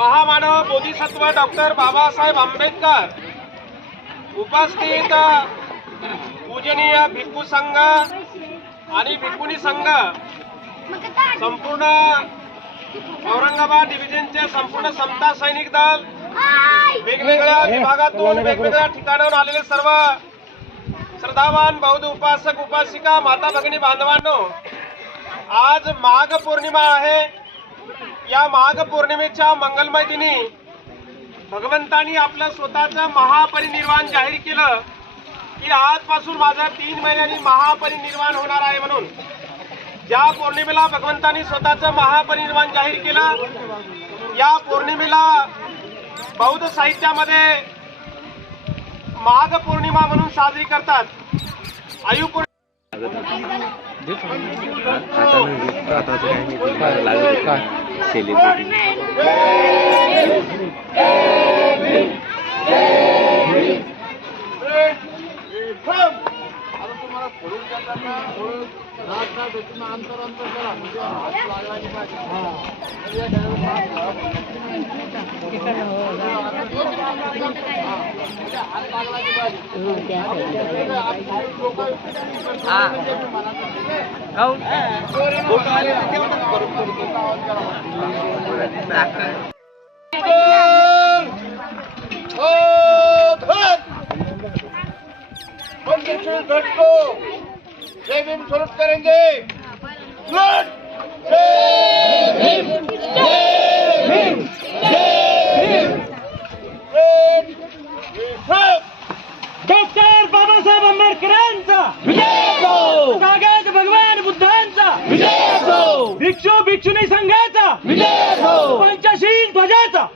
महामानव बोधिसत्व डॉक्टर बाबासाहेब आंबेडकर उपस्थित पूजनीय भिक्खू संघ आणि भिक्खुनी संघ संपूर्ण औरंगाबाद डिव्हिजनचे संपूर्ण समता सैनिक दल वेगवेगळ्या विभागातून वेगवेगळ्या ठिकाणाहून आलेले सर्व श्रद्धावान बौद्ध उपासक उपासिका माता भगिनी बांधवांनो, आज माघ पौर्णिमा आहे। या माघ पौर्णिमेच्या मंगलमय दिनी भगवंतांनी आपलं स्वतःचं महापरिनिर्वाण जाहीर केलं की आजपासून माझा 3 महिन्यांनी महापरिनिर्वाण होणार आहे। म्हणून ज्या पौर्णिमेला भगवंतांनी स्वतःचं महापरिनिर्वाण जाहीर केलं, या पौर्णिमेला बौद्ध साहित्यामध्ये माघ पौर्णिमा म्हणून साजरी करतात। जय भीम सलूट करेंगे। जय भीम, जय भीम, जय भीम। डॉक्टर बाबासाहेब आंबेडकरांचा विजय हो, कागद भगवान बुद्धांचा विजय हो, भिक्षू भिक्षुनी संघाचा विजय हो, पंचशील ध्वजाचा